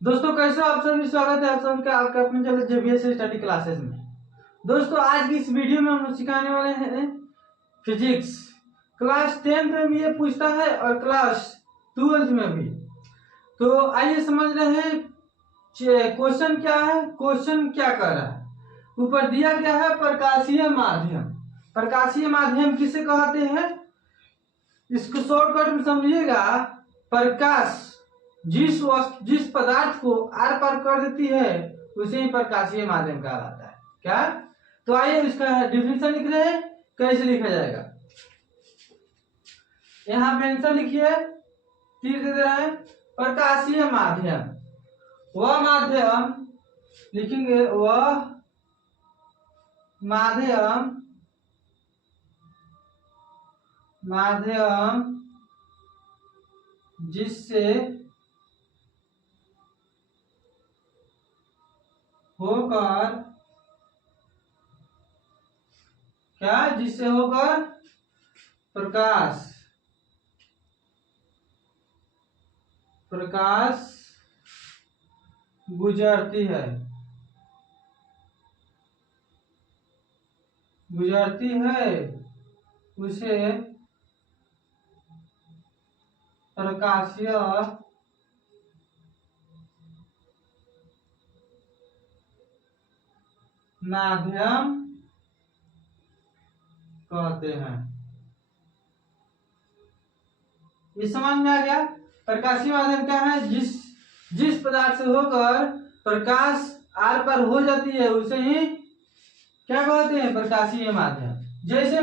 दोस्तों कैसे हो आप सभी। स्वागत है आप सभी का आपके अपने चैनल जेबीएस स्टडी क्लासेस में। दोस्तों आज की इस वीडियो में हम सिखाने वाले हैं फिजिक्स। क्लास 10 में भी ये पूछता है और क्लास 12 में भी। तो आइए समझ रहे हैं क्वेश्चन क्या है, क्वेश्चन क्या कर रहा है। ऊपर दिया गया है प्रकाशीय माध्यम। प्रकाशीय माध्यम किसे कहते हैं, इसको शॉर्टकट में समझिएगा। प्रकाश जिस पदार्थ को आर पार कर देती है उसे ही प्रकाशीय माध्यम कहलाता है। क्या? तो आइए इसका डिफिनेशन लिख रहे हैं, कैसे लिखा जाएगा। यहाँ पे आंसर लिखिए, तीर दे रहे हैं। प्रकाशीय माध्यम वह माध्यम लिखेंगे, वह माध्यम जिससे होकर जिससे होकर प्रकाश गुजरती है उसे प्रकाशीय माध्यम कहते हैं। ये समझ में आ गया। प्रकाशीय माध्यम क्या है, जिस पदार्थ से होकर प्रकाश आर पर हो जाती है उसे ही क्या कहते हैं, प्रकाशीय माध्यम। जैसे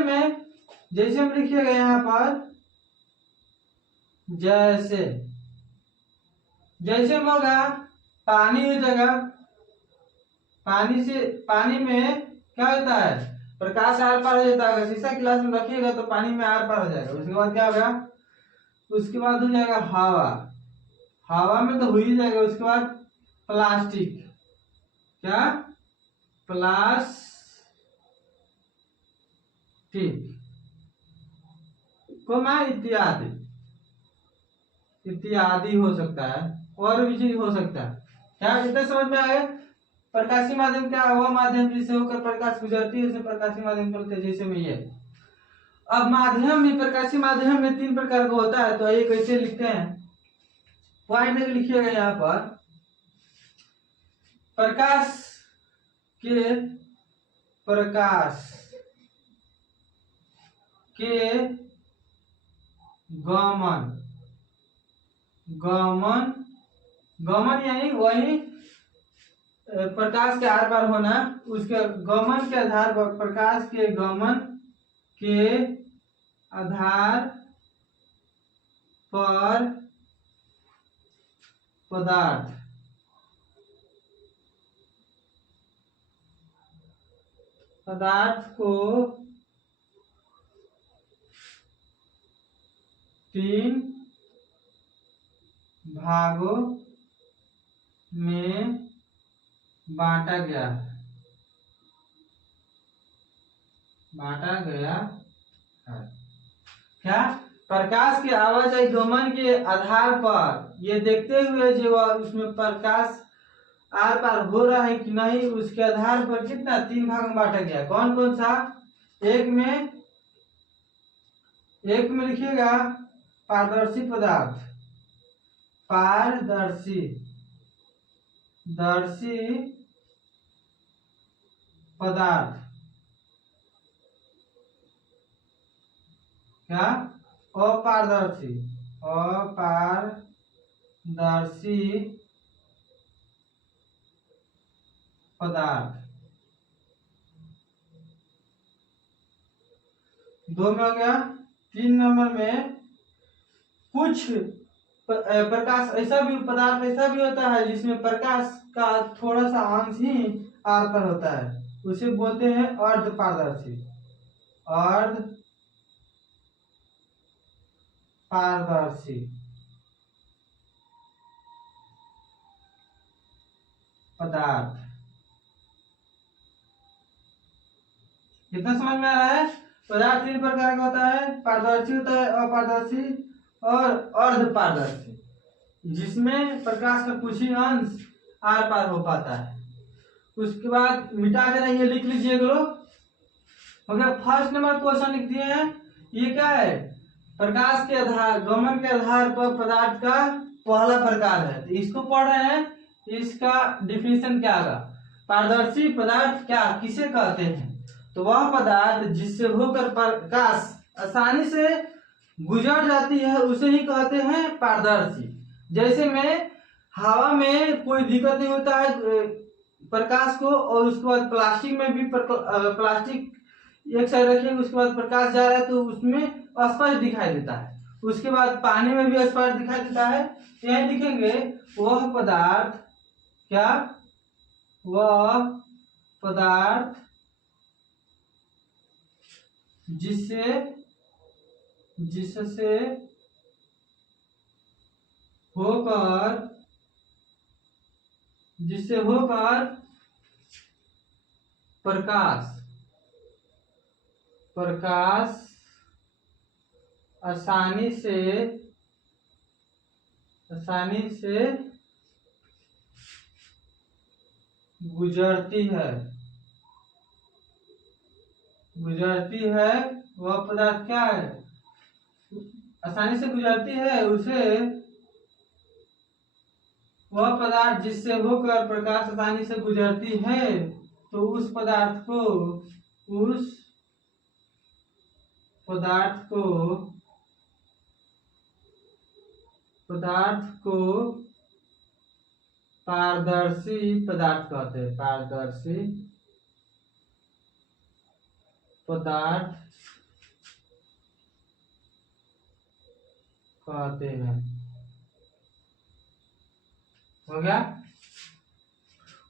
हम लिखिएगा यहाँ पर, जैसे में होगा पानी हो जाएगा। पानी में क्या होता है, प्रकाश आर पार हो जाता है। अगर शीशा गिलास में रखिएगा तो पानी में आर पार हो जाएगा। उसके बाद क्या होगा, उसके बाद हो जाएगा हवा में तो हो ही जाएगा। उसके बाद प्लास्टिक, क्या, प्लास्टिक कोमा इत्यादि हो सकता है, और भी चीज हो सकता है। क्या इतना समझ में आया। प्रकाशीय माध्यम क्या, वह माध्यम जिससे होकर प्रकाश गुजरती है उसे प्रकाशीय माध्यम बोलते हैं। जैसे में ये अब माध्यम में, प्रकाशीय माध्यम में 3 प्रकार का होता है। तो ये कैसे लिखते हैं, पॉइंट में लिखिएगा यहाँ पर। प्रकाश के गमन यानी वही प्रकाश के आर पार होना। उसके गमन के आधार पर, प्रकाश के गमन के आधार पर पदार्थ को 3 भागों में बांटा गया है। क्या, प्रकाश के आवाजाही गमन के आधार पर ये देखते हुए जो उसमें प्रकाश आर पार हो रहा है कि नहीं, उसके आधार पर कितना 3 भाग में बांटा गया। कौन कौन सा, एक में लिखिएगा पारदर्शी पदार्थ, क्या, अपारदर्शी पदार्थ। 2 में हो गया। 3 नंबर में कुछ प्रकाश पदार्थ ऐसा भी होता है जिसमें प्रकाश का थोड़ा सा अंश ही आर पर होता है, उसे बोलते हैं अर्धपारदर्शी पदार्थ। कितना समझ में आ रहा है। पदार्थ 3 प्रकार का होता है, पारदर्शी होता है, अपारदर्शी और अर्धपारदर्शी। जिसमें प्रकाश का कुछ ही अंश आर पार हो पाता है। उसके बाद मिटा देना, ये लिख लीजिए लोग। हो गया। फर्स्ट नंबर क्वेश्चन लिख दिए हैं। ये क्या है? प्रकाश के आधार, गमन के आधार पर पदार्थ का पहला प्रकार है। तो इसको पढ़ रहे हैं, इसका डिफिनेशन क्या होगा? पारदर्शी पदार्थ क्या किसे कहते हैं? तो वह पदार्थ जिससे होकर प्रकाश आसानी से गुजर जाती है उसे ही कहते हैं पारदर्शी। जैसे में हवा में कोई दिक्कत नहीं होता है प्रकाश को, और उसके बाद प्लास्टिक में भी प्लास्टिक एक साइड रखेंगे, उसके बाद प्रकाश जा रहा है तो उसमें स्पष्ट दिखाई देता है। उसके बाद पानी में भी स्पष्ट दिखाई देता है। यही लिखेंगे, वह पदार्थ क्या, वह पदार्थ जिससे होकर प्रकाश आसानी से गुजरती है वह पदार्थ क्या है? आसानी से गुजरती है उसे, वह पदार्थ जिससे होकर प्रकाश आसानी से गुजरती है, तो उस पदार्थ को पारदर्शी पदार्थ कहते हैं। पारदर्शी पदार्थ कहते हैं। हो गया।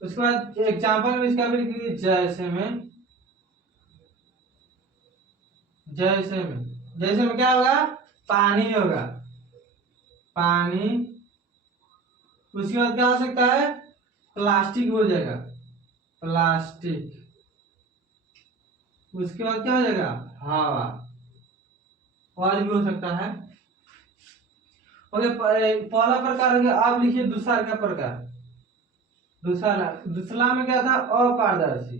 उसके बाद एग्जाम्पल में इसका भी लिखिए, जैसे में क्या होगा? पानी होगा, पानी। उसके बाद क्या हो सकता है? प्लास्टिक हो जाएगा, प्लास्टिक। उसके बाद क्या हो जाएगा? हवा। और भी हो सकता है। ओके, पहला प्रकार हो गया। आप लिखिए दूसरा का प्रकार। दूसरा में क्या था? अपारदर्शी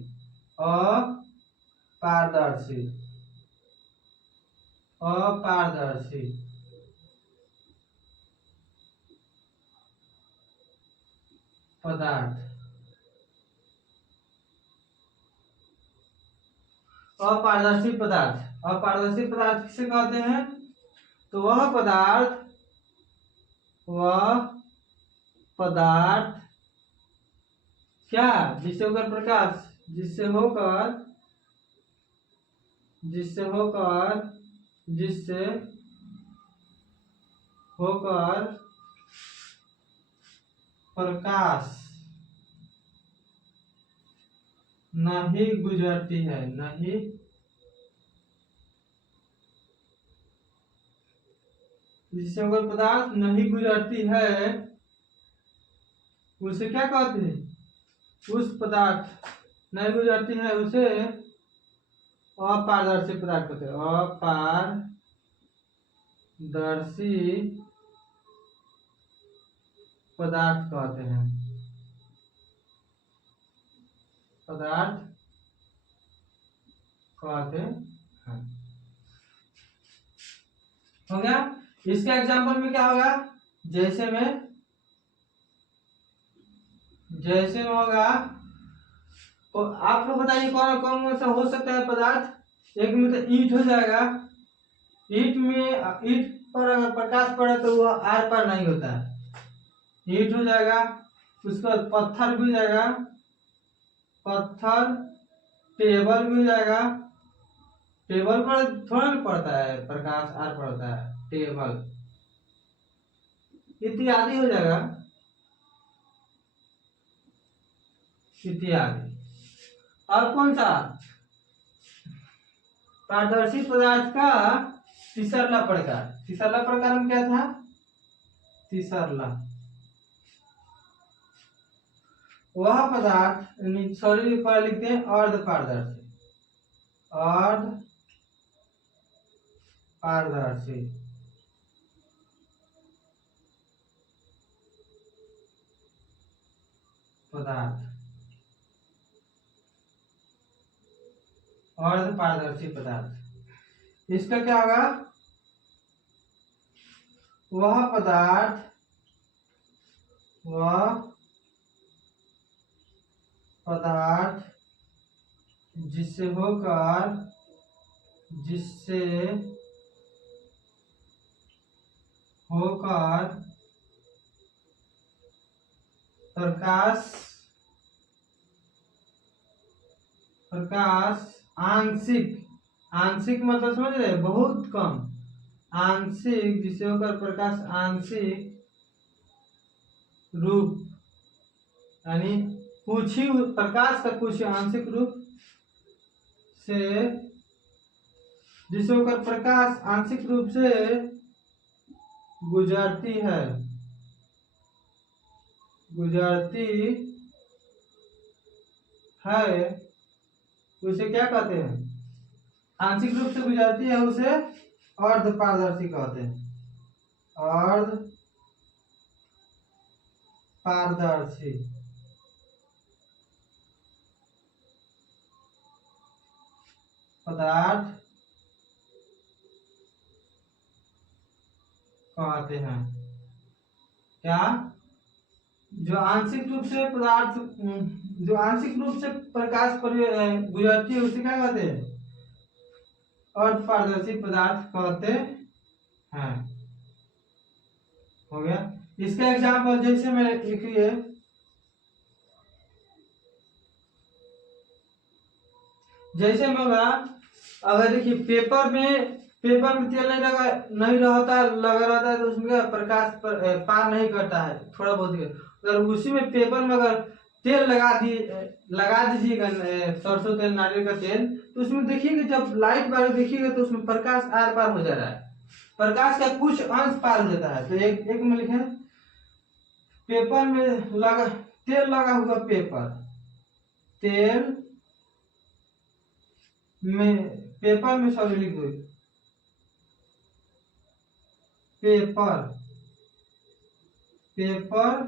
पदार्थ। अपारदर्शी पदार्थ किसे कहते हैं? तो वह पदार्थ क्या, जिससे होकर प्रकाश नहीं गुजरती है, जिससे होकर पदार्थ नहीं गुजरती है, उसे क्या कहते हैं? उस पदार्थ नहीं गुजरती है उसे अपारदर्शी पदार्थ कहते हैं। अपारदर्शी पदार्थ कहते हैं। हो गया। इसका एग्जांपल में क्या होगा? जैसे में होगा, तो आप लोग बताइए कौन कौन सा हो सकता है पदार्थ? एक में तो ईंट हो जाएगा। ईंट पर अगर प्रकाश पड़े तो वह आर पार नहीं होता है, ईंट हो जाएगा। उसके बाद पत्थर भी हो जाएगा, टेबल भी हो जाएगा। टेबल पर थोड़ा ना पड़ता है प्रकाश, आर पड़ता है, टेबल इत्यादि हो जाएगा, इत्यादि। और कौन सा? पारदर्शी पदार्थ का तीसरा प्रकार में क्या था? वह पदार्थ, सॉरी पर लिखते हैं अर्ध पारदर्शी पदार्थ, अर्ध पारदर्शी पदार्थ। इसका क्या होगा? वह पदार्थ जिससे होकर प्रकाश आंशिक मतलब समझ रहे, बहुत कम, आंशिक, जिससे होकर प्रकाश आंशिक रूप, यानी कुछ ही प्रकाश का कुछ आंशिक रूप से, जिससे होकर प्रकाश आंशिक रूप से गुजरती है, उसे क्या कहते हैं? आंशिक रूप से गुजरती है, उसे अर्ध पारदर्शी कहते हैं। अर्ध पारदर्शी पदार्थ कहते हैं। क्या? जो आंशिक रूप से प्रकाश पर गुजरती है, उसे क्या कहते हैं? अर्ध पारदर्शी पदार्थ कहते हैं। हो गया। इसका एग्जाम्पल जैसे मैंने लिखिए, जैसे में होगा, अगर देखिए पेपर में तेल नहीं रहता लगा रहता है, तो उसमें प्रकाश पार नहीं करता है, थोड़ा बहुत। अगर उसी में पेपर में अगर तेल लगा दीजिएगा, सरसों तेल, नारियल का तेल, तो उसमें देखिएगा जब लाइट बार देखिएगा तो उसमें प्रकाश आर पार हो जा रहा है, प्रकाश का कुछ अंश पार हो जाता है। तो एक में लिखे, पेपर में तेल लगा हुआ, पेपर में सब लिख दो, पेपर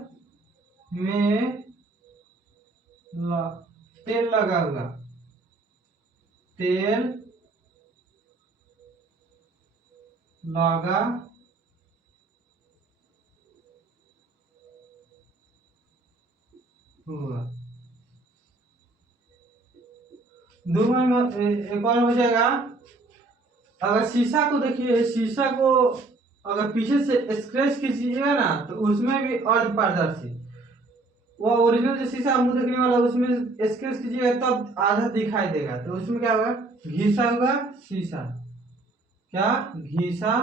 में तेल लगा हुआ, दो में एक और हो जाएगा। अगर शीशा को देखिए, शीशा को अगर पीछे से स्क्रैच कीजिएगा ना, तो उसमें भी अर्ध पारदर्शी, वो ओरिजिनल जो शीशा मुंह देखने वाला, उसमें स्क्रैच कीजिएगा तब आधा दिखाई देगा, तो उसमें क्या होगा? घिसा हुआ शीशा। क्या? घिसा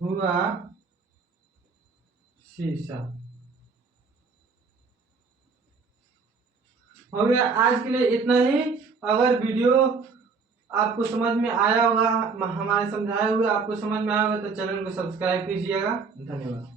हुआ शीशा। हो गया। आज के लिए इतना ही। अगर वीडियो आपको समझ में आया होगा, हमारे समझाए हुए आपको समझ में आया होगा, तो चैनल को सब्सक्राइब कीजिएगा। धन्यवाद।